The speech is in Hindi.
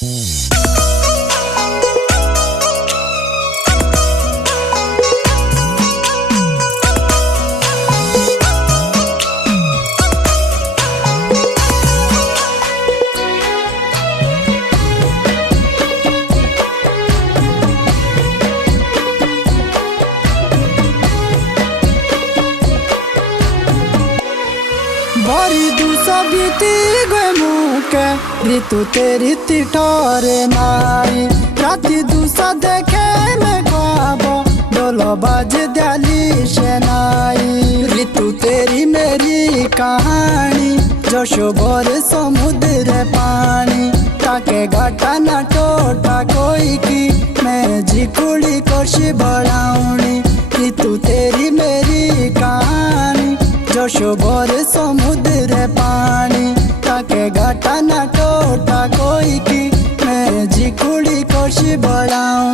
बारी दूसा बीती गए मुके ऋतु तेरी ठोरे नाई राती दूसा देखे मैं ख्वाबो डोलो बाज दयाली शेनाई ऋतु तेरी मेरी कहानी जो शुभोर समुद्र पानी ताके घाटा ना टोटा कोई की मैं जिकुड़ी कोशी बढ़ाऊनी ऋतु तेरी मेरी कहानी जो शुभोर समुद्र पानी ताके घाटा ना टोटा कोई की मैं जिकुड़ी कोशी बढ़ाऊं।